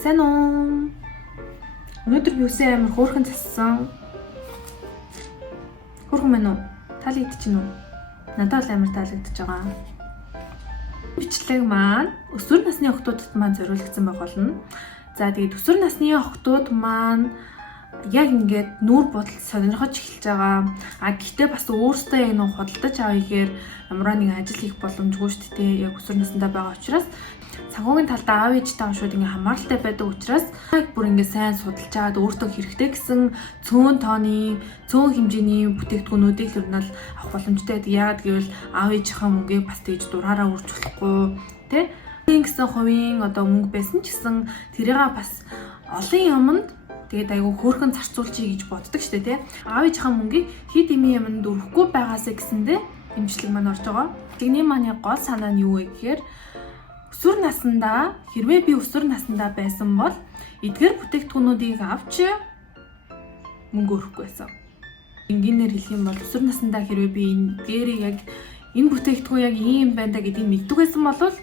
Сайн уу? Өнөөдөр би үсээ амар хөөрхөн зассан. Хөөрхөн мэн үү? Таалагдчих нь үү? Надад л амар таалагдчих байгаа. Бичлэг маань өсвөр насны охтуудад маань зориулагдсан байх болно. За тэгээд өсвөр насны охтууд маань яг ингээд нүүр бодол сонирхож эхэлж байгаа. Гэхдээ бас өөртөө яг нэг худалдаж авъя гэхээр ямар нэгэн ажил хийх боломжгүй шүү дээ. Яг өсвөр насндаа байгаа учраас санхүүгийн талдаа аав ээжтэй шууд ингээ хамааралтай байдаг учраас бүр ингээ сайн судалж аваад өөртөө хэрэгтэй гэсэн цөөн тооны, цөөн хэмжээний бүтээгдэхүүнүүдийг ер нь л авах боломжтой байдаг. Яагаад гэвэл аав ээжийнхээ мөнгийг бас тэгж дураараа үрж болохгүй, тэ? Гэсэн хувийн одоо мөнгө байсан ч гэсэн тэрийг бас олон юмд тэгээд айгүй хөөрхөн зарцуулчих гэж боддог шүү дээ, тэ? Аав ээжийнхээ мөнгийг хит эмийн юмд өрөхгүй байгаасаа гэсэндээ дэмжлэг маань орж байгаа. Тэгний маань гол санаа нь юу вэ гэхээр өсвөр насндаа хэрвээ би өсвөр насндаа байсан бол эдгээр бүтээгдэхүүнүүдийг авч мөнгө өрөхгүй байсан. Энгийнээр хэлэх юм бол өсвөр насндаа хэрвээ би эдгээрийг яг энэ бүтээгдэхүүн яг ийм байна да гэдгийг мэддэг байсан бол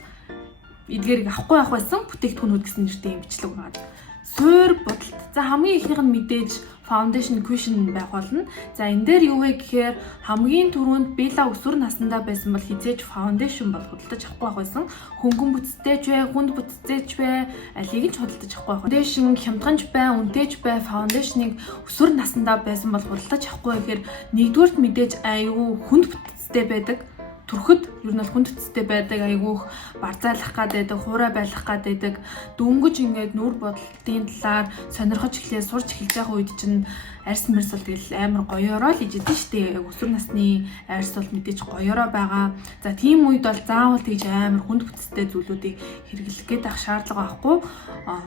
эдгээрийг авахгүй байх байсан бүтээгдэхүүнүүд гэсэн нэртэй юм бичлэг байна. Суур бодолт. За хамгийн ихнийх нь мэдээж foundation cushion байх болно. За энэ дээр юу вэ гэхээр хамгийн түрүүнд Бела өсвөр насндаа байсан бол хизээж foundation бол худалдаж авахгүй байх байсан. Хөнгөн бүтцтэй ч бай, хүнд бүтцтэй ч бай, алийг нь ч худалдаж авахгүй байх. Foundation хямдганч бай, үнэтэй ч бай, foundation-ыг өсвөр насндаа байсан бол худалдаж авахгүй гэхээр нэгдүгээрт мэдээж аюу хүнд бүтцтэй байдаг. Төрөхөд ер нь бол хүнд бүтцтэй байдаг, айгүйх барзайлах гэдэг, хуурай байлах гэдэг, дөнгөж ингээд нүүр бодлын талаар сонирхож эхлээ сурч эхэлж байгаа үед чинь арьс мэрс бол тэгэл амар гоёороо л ижидэн штэ. Өсвөр насны арьс бол мэдээж гоёороо байгаа. За тийм үед бол заавал тэгж амар хүнд бүтцтэй зүйлүүдийг хэрэглэх гээд ах шаардлага байхгүй.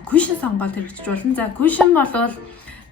Cushion сонгоод хэрэгжиж болно. За cushion бол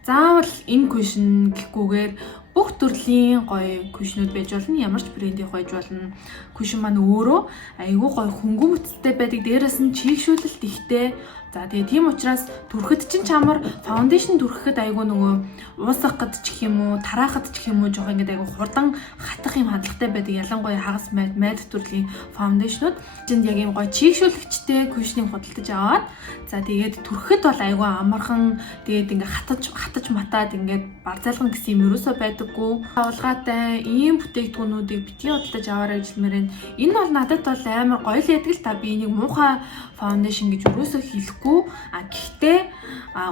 заавал энэ cushion гэхгүйгээр бүх төрлийн гоё кушнууд байж болно. Ямар ч брендийг хойж болно. Кушн маань өөрөө айгүй гоё хөнгөн бүтцтэй байдаг. Дээрээс нь чийгшүүлэлт ихтэй. За тэгээ тийм учраас түрхэд чинь чамар фаундейшн түрхэхэд айгүй нөгөө уусах гэд ч гэх юм уу, тараахад ч гэх юм уу жоох ингээд айгүй хурдан хатах юм хандлагатай байдаг. Ялангуяа хагас майд төрлийн фаундейшнууд чинь яг юм гоё чийгшүүлэгчтэй кушныг худалдаж аваад за тэгээд түрхэхэд бол айгүй амархан тэгээд ингээд хатаж матаад ингээд барзайлган гэсэн юм ерөөсөө байдаггүй. Авалгаатай ийм бүтээгдэхүүнүүдийг битгий худалдаж аваарай гэж хэлмээрэн. Энэ бол надад бол амар гоё л яддаг л та би энийг муухай фаундейшн гэж ерөөсөө хэлэхгүй. Гэхдээ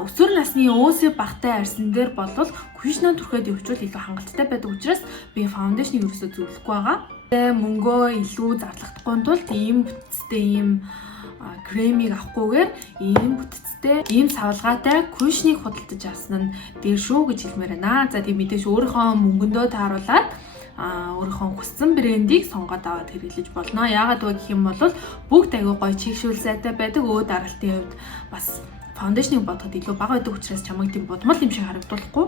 өсвөр насны өөсөө багтай арьсан дээр болвол кушнаа түрхээд явуучвал илүү хангалттай байдаг учраас би фаундейшнийг ерөөсөө зөвлөхгүй байгаа. Мөнгөө илүү зарлахдахгүй тулд ийм бүтцтэй ийм кремийг авахгүйгээр ийм бүтцтэй ийм савлгаатай кушныг худалдаж авсан нь дээр шүү гэж хэлмээр байна. За тийм мэдээж өөрийнхөө мөнгөндөө тааруулаад өөрийнхөө хүссэн брендийг сонгоод аваад хэрэглэж болно. Яагаад вэ гэх юм бол бүгд аягүй гоё чийгшүүл сайтай байдаг. Өө даралтын хувьд бас фаундейшнийг бодоход илүү бага байдаг учраас чамайг тийм бодмол юм шиг харагдуулахгүй.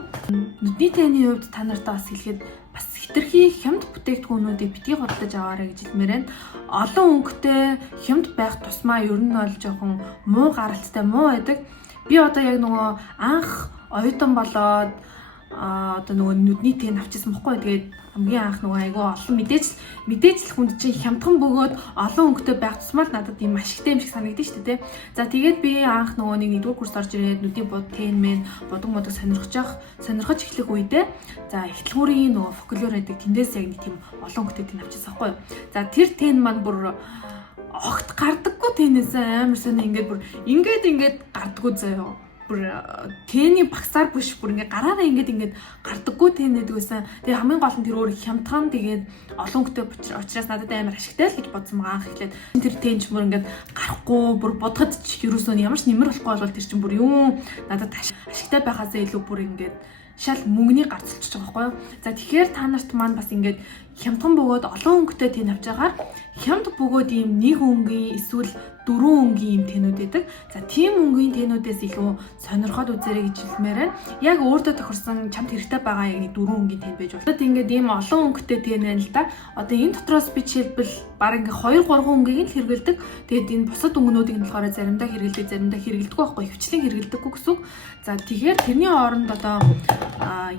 Нүдний тайны хувьд та нартаа бас хэлэхэд бас хитрхи хямд бүтээгдэхүүнүүдийг битгий худалдаж аваарай гэж хэлмээр байна. Олон өнгөтэй хямд байх тусмаа ер нь бол жоохон муу гаралтай муу байдаг. Би одоо яг нөгөө анх оюутан болоод одоо нөгөө нүдний тэн авчихсан бохгүй. Тэгээд хамгийн анх нөгөө айгүй олон мэдээж л хүнд чинь хямдхан бөгөөд олон өнгөтэй байх тусмаа надад юм ашигтай юм шиг санагдаж шүү дээ. За тэгээд би анх нөгөө нэгдүгээр курс орж ирээд нүдний тэн мэн бодог сонирхож эхлэх үедээ за эхлэлгүүрийн нөгөө фокулер байдаг тэндээс яг нэг тийм олон өнгөтэй тэн авчихсан бохгүй. За тэр тэн маань бүр огт гардаггүй тэнээс амар сони ингээд гардаггүй заяа. Бүр тэний багсаар биш бүр ингээ гараараа ингээд гардаггүй тэнэдэг байсан. Тэгээ хамгийн гол нь тэр өөр хямдхан тэгээд олон өнгөтэй учраас надад амар ашигтай л гэж бодсон байгаа анх эхлээд. Тэр тэнч бүр ингээд гарахгүй бүр бодоход ч ерөөсөө ямар ч нэмэр болохгүй бол тэр чинь бүр юу надад ашигтай байхаасаа илүү бүр ингээд шал мөнгөний гарцолчихж байгаа байхгүй юу. За тэгэхээр та нарт маань бас ингээд хямдхан бөгөөд олон өнгөтэй тэн авч байгаа. Хямд бөгөөд ийм нэг өнгийн эсвэл 4 өнгийн юм тэнүүд байдаг. За тийм өнгийн тэнүүдээс илүү сонирхоод үзээрэй гэж хэлмээр байна. Яг өөртөө тохирсон чамд хэрэгтэй байгаа яг 4 өнгийн тэн байж болно. Ингээд ийм олон өнгөтэй тэн байна л да. Одоо энэ дотроос би жишээлбэл баг ингээ 2-3 өнгийг л хэрэгэлдэг. Тэгээд энэ бусад өнгөнүүдийг нь болохоор заримдаа хэрэгэлдэг, заримдаа хэрэгэлдэггүй байхгүй, хөвчлэн хэрэгэлдэггүй гэсэн үг. За тэгэхээр тэрний оронд одоо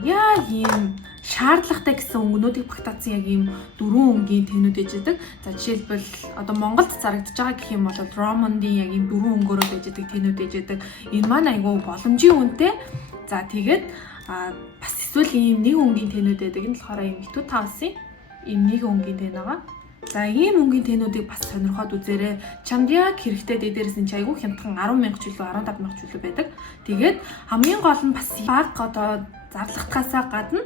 яг ийм шаардлагатай гэсэн өнгөнүүдийг багтаасан яг ийм 4 өнгийн тэнүүд ээж байдаг. За жишээлбэл одоо Монголд зарагдаж байгаа гэх юм бол Ромондын яг ийм 4 өнгөөрөө ээж байдаг тэнүүд ээж байдаг. Энэ маань айгүй боломжийн үнэтэй. За тэгээд бас эсвэл ийм 1 өнгийн тэнүүд байдаг. Энэ болохоор ийм Итүү Таусын ийм 1 өнгийн тэн байгаа. За ийм өнгийн тэнүүдийг бас сонирхоод үзээрэй. Чамд яг хэрэгтэй дээрээс нь айгүй хямдхан 10,000 ч илүү 15,000 ч илүү байдаг. Тэгээд хамгийн гол нь бас баг одоо зарлагтахаасаа гадна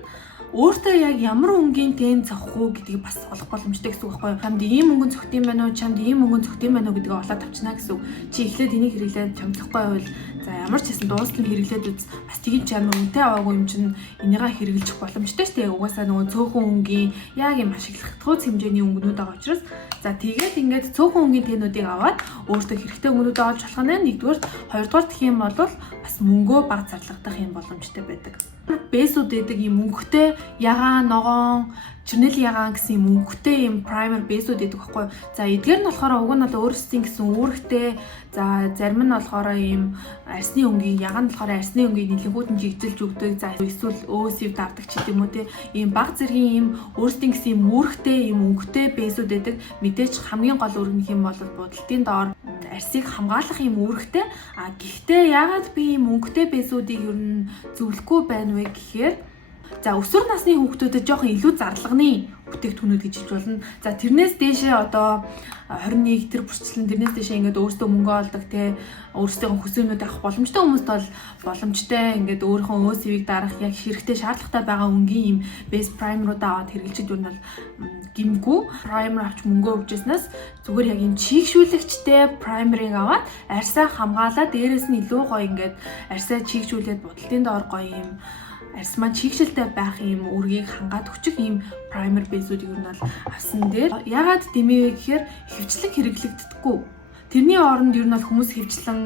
өөртөө яг ямар өнгийн тэн зохих уу гэдгийг бас олох боломжтой гэсэн үг байхгүй юу? Чамд ийм өнгөн зохих юм байна уу? Чамд ийм өнгөн зохих юм байна уу гэдгийг олоод авчна гэсэн үг. Чи эхлээд энийг хэрэглээд чамд зохихгүй байвал за ямар ч хэсэн дуустал нь хэрэглээд үз. Бас тэгж амар үнэтэй аваагүй юм чинь энийгээ хэрэглэж боломжтой шүү дээ. Угаасаа нөгөө цөөхөн өнгийн яг юм ашиглах хэмжээний өнгөнүүд байгаа учраас за тэгээд ингээд цөөхөн өнгийн тэнүүдийг аваад өөртөө хэрэгтэй өнгөнүүдээ олж болох нь нэгдүгээр, хоёрдугаар гэх юм бол бас мөнгөө баг зарлагтах юм боломжтой байдаг. Бэсүүд гэдэг юм өнгөтэй ягаан ногоон чирнэл ягаан гэсэн юм өнгөтэй юм primer бэсүүд гэдэг байхгүй. За эдгээр нь болохоор уг нь бол өөрсдийн гэсэн үүрэгтэй. За зарим нь болохоор юм арсны өнгийн ягаан болохоор арсны өнгийг нэлэнгүүтэн жигдэлж өгдөг. За эсвэл өөсөв давдаг ч гэдэм үү те. Ийм баг зэргийн юм өөрсдийн гэсэн юм үүрэгтэй юм өнгөтэй бэсүүд байдаг. Мэдээж хамгийн гол үүрэг юм бол будалтын доор арсыг хамгаалах юм үүрэгтэй. Гэхдээ ягаад би юм өнгөтэй бэсүүдийг ер нь зөвлөхгүй байна вэ гэхээр за өсвөр насны хүүхдүүдэд жоохон илүү зарлагны бүтээгдэхүүнүүд гэж хэлж болно. За тэрнээс дээшээ одоо 21 тэр бүрчлэн тэрнээс дээшээ ингээд өөрсдөө мөнгө олдог те өөрсдийн хүсэмнүүд авах боломжтой хүмүүст бол боломжтой ингээд өөрийнхөө өөсвийг дарах яг хэрэгтэй шаардлагатай байгаа өнгийн юм base primer-уудаа аваад хэрэглэж идвэр нь бол гимгүй primer авч мөнгөө өгчээснээс зүгээр яг юм чийгшүүлэгчтэй primer-ыг аваад арьсаа хамгаалаад дээрээс нь илүү гоё ингээд арьсаа чийгшүүлээд будалтын доор гоё юм арьс маань чигшэлтэй байх юм үргийг хангаад өчөх юм primer бэзүүдийг нь бол авсан дээр ягаад дэмэвэ гэхээр хөвчлэг хэрэглэгддэггүй. Тэрний оронд ер нь бол хүмүүс хөвчлэн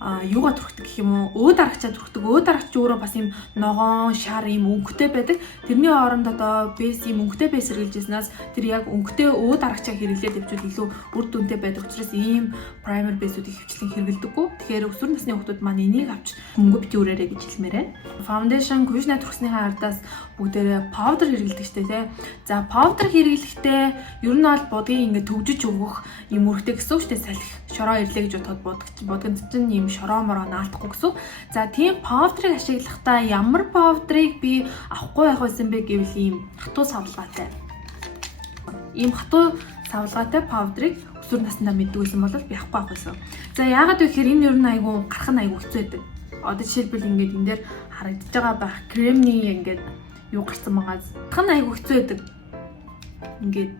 юугаа түрхдэг гэх юм уу? Өөд аргачаа түрхдэг. Өөд аргач өөрөө бас юм ногоон, шар юм өнгөтэй байдаг. Тэрний оронд одоо бэс юм өнгөтэй бэс хэрэглэжснээс тэр яг өнгөтэй өөд аргачаа хэрэглээд явжвал илүү үр дүнтэй байдаг учраас ийм primer бэсүүдийг хөвчлэн хэрэглэдэггүй. Тэгэхээр өсвөр насны хүмүүс маань энийг авч мөнгө бити өрөөрэй гэж хэлмээр байна. Foundation, conditioner түрхснийхаа ардаас бүгдээрээ powder хэрэглэдэг штэ тий. За powder хэрэглэхдээ ер нь бол бодгийг ингээд төвжиж өгөх юм үүрэгтэй гэсэн үг штэ салхи шороо ирлээ гэж бодоход бодгонд чинь юм шороо мороо наалдахгүй гэсэн. За тийм powder-ыг ашиглахдаа ямар powder-ыг би авахгүй байх байсан бэ гэвэл ийм хатуу савлгаатай. Ийм хатуу савлгаатай powder-ыг өсвөр насндаа мэддэг байсан бол би авахгүй байх байсан. За яагаад вэ гэхээр энэ ер нь айгүй гарах нь айгүй хэцүү байдаг. Одоо жишээлбэл ингээд энэ дээр харагдаж байгаа байх кремний ингээд юу гарсан байгаа. Тах нь айгүй хэцүү байдаг. Ингээд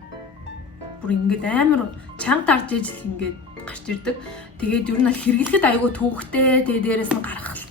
бүр ингээд амар чанга дарж ижил ингээд гарч ирдэг. Тэгээд ер нь хэрэглэхэд айгүй төвөгтэй. Тэгээд дээрээс нь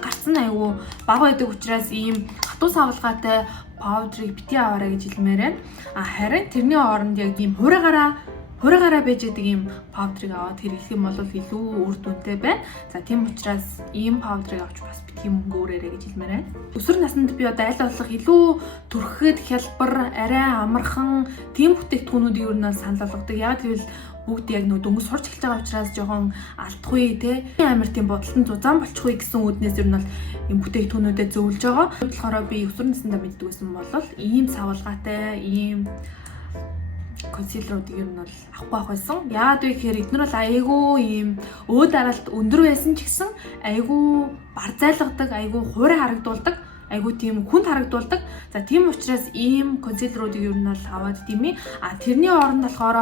гарсан айгүй бага байдаг учраас ийм хатуу савлгаатай powder-ыг бити аваарай гэж хэлмээр байна. Харин тэрний оронд яг ийм хураагараа байж байгаа ийм powder-ыг аваад хэрэглэх юм бол илүү үр дүнтэй байна. За тийм учраас ийм powder-ыг авч бас битгий мөнгө өрөөрэй гэж хэлмээр байна. Өсвөр наснд би одоо аль болох илүү түрхэхэд хялбар, арай амархан тийм бүтээгдэхүүнүүдийг ер нь санал болгодог. Яг гэвэл бүгд яг нөө дөнгөс сурч эхэлж байгаа учраас жоохон алдахгүй те амар тийм бодолтон зузаан болчихгүй гэсэн үднээс ер нь бол юм бүтээгдэхүүнүүдэд зөвлөж байгаа. Тэгэхээр би өсвөр насндаа мэддэг байсан бол ийм савлгаатай, ийм консилеруудыг ер нь бол авахгүй байх байсан. Яагаад вэ гэхээр эдгээр бол айгүй ийм өөд аралт өндөр байсан ч гэсэн айгүй барзайлгадаг, айгүй хуурай харагдуулдаг, айгүй тийм хүнд харагдуулдаг. За тийм учраас ийм консилеруудыг ер нь бол аваад димээ. Тэрний оронд болохоор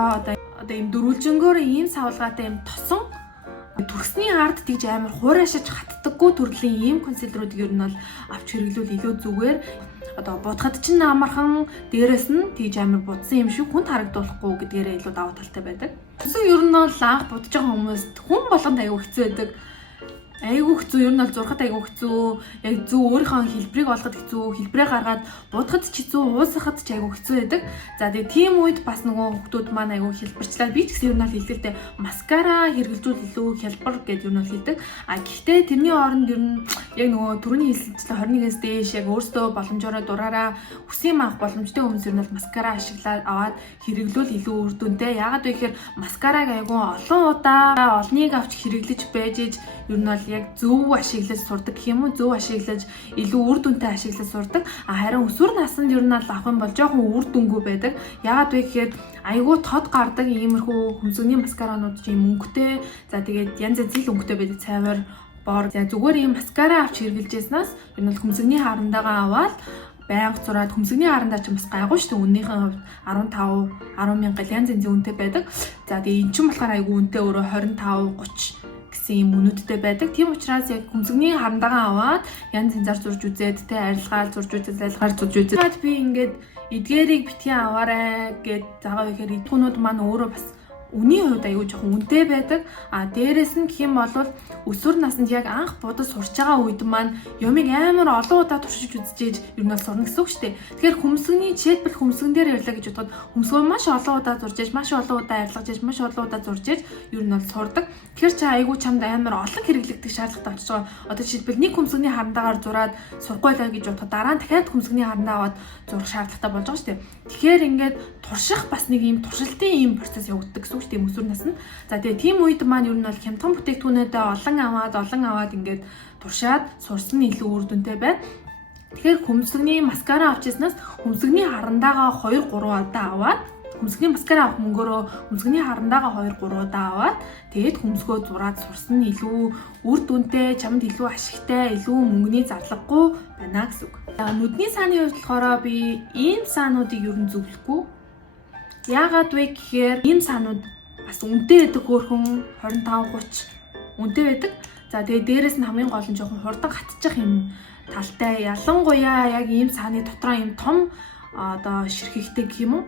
одоо ийм дөрвөлжөнгөөр ийм савлгаатай ийм тосон түрхсний ард тэгж амар хуурайшиж хатдаггүй төрлийн ийм консилеруудыг ер нь бол авч хэрэглүүл илүү зүгээр. Одоо бодоход ч амархан дээрэс нь тэгж амар будсан юм шиг хүнд харагдуулахгүй гэдгээрээ илүү даваа талтай байдаг. Тэгсэн ер нь бол анх будж байгаа хүмүүст хүн болгонд аягүй хэцүү байдаг. Айгүй хэцүү ер нь бол зурхад айгүй хэцүү, яг зөв өөрийнхөө хэлбэрийг олоход хэцүү, хэлбэрээ гаргаад будахад ч хэцүү, уусахад ч айгүй хэцүү байдаг. За тэгээ тийм үед бас нөгөө хүмүүс маань айгүй хэлбэрчлээ. Би ч гэсэн ер нь бол хэлдэгтэй маскара хэрэглэжүүл илүү хялбар гэж ер нь бол хэлдэг. Гэхдээ тэрний оронд ер нь яг нөгөө түрүүний хэлсэнчлээ 21-ээс дээш яг өөртөө боломжоор дураараа хүсэм авах боломжтой хүмүүс ер нь бол маскара ашиглаад аваад хэрэглүүл илүү үр дүнтэй. Яагаад вэ гэхээр маскараг айгүй олон удаа олныг авч хэрэглэж байж ер нь бол яг зөв ашиглаж сурдаг гэх юм уу, зөв ашиглаж илүү үр дүнтэй ашиглаж сурдаг. Харин өсвөр наснд ер нь л авах юм бол жоохон үр дүнгүй байдаг. Яагаад вэ гэхээр айгүй тод гардаг иймэрхүү хөмсгөний маскаранууд ийм өнгөтэй. За тэгээд янз янз өнгөтэй байдаг, цайвар, бор. За зүгээр ийм маскара авч хэрэглэжсэнээс ер нь хөмсгөний харандагаа аваад байнга зураад хөмсгөний харандаа ч бас гайгүй шүү дээ. Үннийхэн хувьд 15, 10,000 янз янзын үнэтэй байдаг. За тэгээ эн чинь болохоор айгүй үнэтэй өөрөө 25, 30 гэсэн юм үнэтэй байдаг. Тийм учраас яг хөмсгөний харандаагаа аваад янз янзаар зурж үзээд тэ арилгаар зурж үзээд айлгаар зурж үзээд би ингээд эдгээрийг битгий аваарай гэд загаа ихээр эдгүүнүүд маань өөрөө бас үнийн хувьд аюул жоохон үнэтэй байдаг. Дээрээс нь гэх юм бол өсвөр наснд яг анх будад сурч байгаа үед маань юмыг амар олон удаа туршиж үзчихээж ер нь сурна гэсэн үг шүү дээ. Тэгэхээр хөмсгөний жишээлбэл хөмсгөн дээр ярьлаа гэж бодоход хөмсгөө маш олон удаа зурж ээж, маш олон удаа арилгаж ээж, маш олон удаа зурж ээж ер нь сурдаг. Тэгэхээр чи аюул чамд амар олон хэрэглэгдэх шаардлагатай болчихж байгаа. Одоо жишээлбэл нэг хөмсгөний харандаагаар зураад сурахгүй байлаа гэж бодоход дараа нь дахиад хөмсгөний харандаа аваад зурх шаардлагатай болж байгаа шүү дээ. Тэгэхээр ингээд турших бас нэг юм туршилтын юм процесс явагддаг гэсэн үг шүү дээ өсвөр наснд. За тэгээ тийм үед маань ер нь бол хямдхан бүтээгдэхүүнүүдээ олон аваад ингээд туршаад сурсан нь илүү үр дүнтэй байна. Тэгэхээр хөмсгөний маскара авчихснаас хөмсгөний харандаагаа 2-3 удаа аваад хөмсгөний маскара авах мөнгөөрөө хөмсгөний харандаагаа 2-3 удаа аваад тэгээд хөмсгөө зураад сурсан нь илүү үр дүнтэй, чамд илүү ашигтай, илүү мөнгөний зарлаггүй байна гэсэн үг. Нүдний сааны хувьд болохоор би энэ саануудыг ер нь зөвлөхгүй. Яагаад вэ гэхээр энэ саанууд бас үнэтэй байдаг, хөөрхөн 25-30 үнэтэй байдаг. За тэгээ дээрэс нь хамгийн гол нь жоохон хурдан хатчих юм талтай. Ялангуяа яг ийм сааны дотроо ийм том одоо ширхэгтэй гэх юм уу?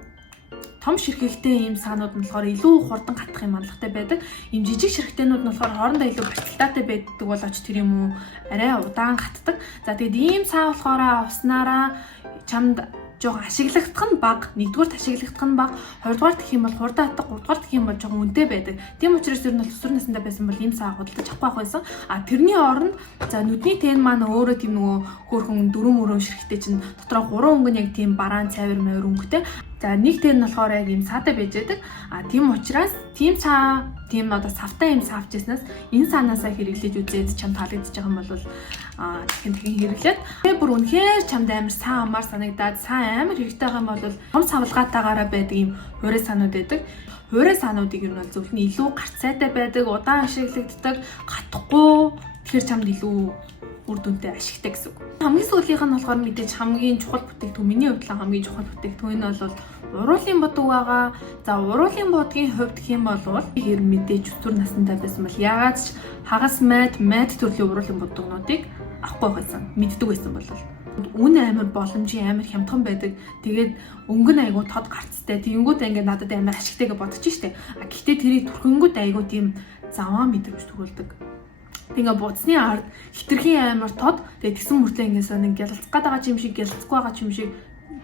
Том ширхэгтэй ийм саанууд нь болохоор илүү хурдан хатах юм малагтай байдаг. Ийм жижиг ширхэгтэйнүүд нь болохоор хоорондоо илүү барилтаатай байдаг болооч тэр юм уу арай удаан хатдаг. За тэгээд ийм саа болохоор авснараа чамд жоохон ашиглагдах нь бага, нэгдүгээр ашиглагдах нь бага, хоёрдугаар гэх юм бол хурдан хатдаг, гуравдугаар гэх юм бол жоохон үнэтэй байдаг. Тийм учраас ер нь өсвөр насндаа байсан бол ийм саа худалдаж авах байсан. Тэрний оронд за нүдний тэн маань өөрөө тийм нөгөө хөөрхөн дөрөв мөрөө ширхтэй чинь дотроо 3 өнгө нь яг тийм бараан цайвар маяр өнгөтэй. За нэг тэн нь болохоор яг ийм саатай байж байдаг. Тийм учраас тийм цаа, тийм одоо савтай юм саавчснаас энэ саанаасаа хэрэглэж үзээд чам таалагдчих байгаа юм бол дахин хэрэглээд тэгээ бүр үнэхээр чамд амар сайн амаар санагдаад сайн амар хэрэгтэй байгаа юм бол том савлгаатаагаараа байдаг юм хуурай саанууд байдаг. Хуурай саануудыг ер нь зөвхөн илүү гарц сайтай байдаг, удаан ашиглагддаг, гатахгүй. Тэгэхээр чамд илүү үр дүнтэй ашигтай гэсэн үг. Хамгийн сүүлийнх нь болохоор мэдээж хамгийн чухал бүтээгдэхүүн, миний хувьд л хамгийн чухал бүтээгдэхүүн нь бол уруулын бодог байгаа. За уруулын бодгийн хувьд гэх юм бол хэр мэдээж өсвөр насндаа байсан бол ягаад ч хагас майд төрлийн уруулын бодогнуудыг авахгүй байсан, мэддэг байсан бол үн амар боломжийн амар хямдхан байдаг. Тэгээд өнгө нь айгу тод гарцтай. Тэгэнгүүт ингээд надад амар ашигтай гэж бодож штэ. Гэхдээ тэрийг түрхэнгүүт айгу тийм заваа мэдрэмж төрүүлдэг. Тэгээ буцны ард хитрхийн амар тод. Тэгээ тэгсэн мөртлөө ингээд сонин гялцах гээд байгаа юм шиг, гялцахгүй байгаа юм шиг.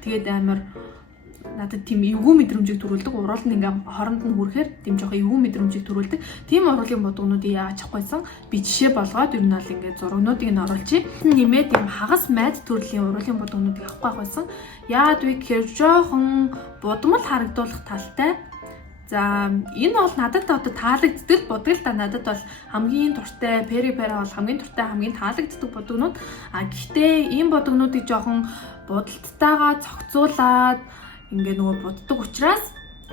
Тэгээд амар надад тийм эвгүй мэдрэмжийг төрүүлдэг. Урууланд ингээм хооронд нь хүрэхээр тийм жоохон эвгүй мэдрэмжийг төрүүлдэг. Тийм уруулын бодгонуудыг яаж авахгүйсэн би жишээ болгоод ер нь бол ингээд зургнуудыг нь оруулчих. Нэмээд тийм хагас майд төрлийн уруулын бодгонуудыг авахгүй байсан. Яагаад вэ гэхээр жоохон будмал харагдуулах талтай. За энэ бол надад одоо таалагддаг бодог л да. Надад бол хамгийн дуртай пера бол хамгийн дуртай, хамгийн таалагддаг бодогнууд. Гэхдээ энэ бодогнуудыг жоохон будалттайгаа зохицуулаад ингээ нөгөө буддаг учраас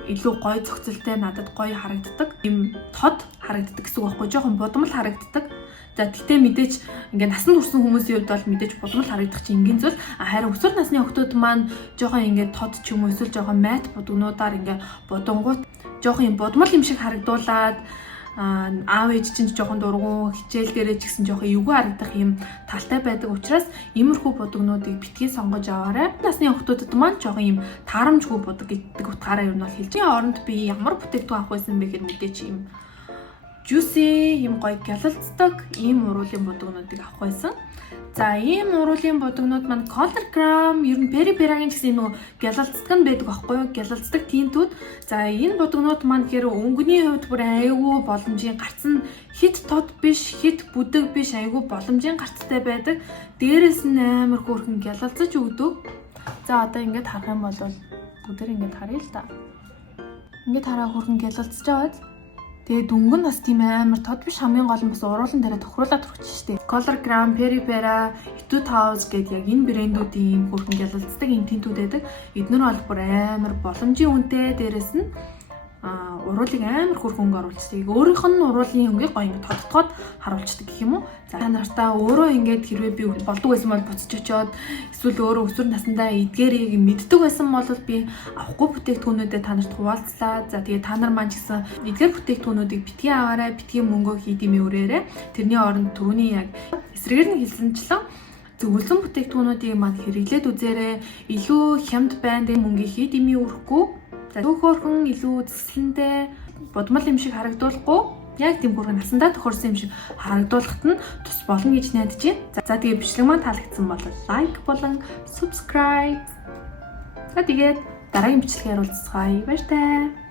илүү гоё зохицолтой, надад гоё харагддаг. Им тод харагддаг гэсэн үг байхгүй, жоохон будмал харагддаг. За тэгтээ мэдээж ингээ насанд хүрсэн хүмүүсийн хувьд бол мэдээж будмал харагдах чинь энгийн зүйл. Харин өсвөр насны хүмүүс маань жоохон ингээ тод ч юм уу эсвэл жоохон майт будгнуудаар ингээ будангууд жоохон юм будмал юм шиг харагдуулаад аав ээж чинь жоохон дургуун хичээл дээрээ ч гэсэн жоохон эвгүй харагдах юм талтай байдаг учраас иймэрхүү бодогнуудыг битгий сонгож аваарай. Насны хүмүүсд маань жоохон юм таарамжгүй бодог гэдэг утгаараа юу нь бол хэлж. Оронд би ямар бүтээгдэхүүн авах байсан бэ гэхээр мэдээч юм juicy юм гоё гялалцдаг ийм уруулын бодогнуудыг авах байсан. За ийм уруулын бодогнууд маань Colorgram ер нь пера-перагийн гэсэн нөгөө гялалцдаг нь байдаг аахгүй юу? Гялалцдаг тинтүүд. За энэ бодогнууд маань гэхээр өнгөний хувьд бүр айгүй боломжийн гарц нь хит тод биш, хит бүдэг биш, айгүй боломжийн гарцтай байдаг. Дээрээс нь амар хөөрхөн гялалцаж өгдөг. За одоо ингээд харах юм бол бүгдээр ингээд харъя л да. Ингээд хараа хөөрхөн гялалцаж аваад Тэгээ дөнгөн бас тийм амар тод биш, хамгийн гол нь бас уруулан дээр тохируулаад өгч штеп. Colorgram, Peripera, Etude House гэдэг яг энэ брэндүүдийн хөрхөн ялалцдаг энэ тентүүд байдаг. Эднэр бол бүр амар боломжийн үнэтэй, дээрэс нь уруулыг амар хөрхөнгө оруулцдаг. Өөрийнх нь уруулын хөнгөийг гоё ингэ тодтогоод харуулцдаг гэх юм уу. За та нартаа өөрөө ингээд хэрвээ би болдог байсан бол буцаж очиод эсвэл өөрөө өсвөр насндаа эдгээрийг мэддэг байсан бол би авахгүй бүтээгдэхүүнүүдэд та нарт хуваалцлаа. За тэгээ та нар маань ч гэсэн эдгээр бүтээгдэхүүнүүдийг битгий аваарай, битгий мөнгөө хийдимээ өрөөрэй. Тэрний оронд түрүүний яг эсрэгээр нь хэлсэнчлэн зөвлөсөн бүтээгдэхүүнүүдийг маань хэрэглээд үзээрэй. Илүү хямд байна мөнгө хийдимээ өрөхгүй. Төөхөөрхөн илүү зэслэндээ бодмол юм шиг харагдуулахгүй, яг тийм бүрэн насандаа тохирсон юм шиг харагдуулахад нь тус болно гэж найдаж байна. За тэгээ бичлэг маань таалагдсан бол лайк болон subscribe. За тэгээд дараагийн бичлэгээр уулзцгаая. Баяр таа.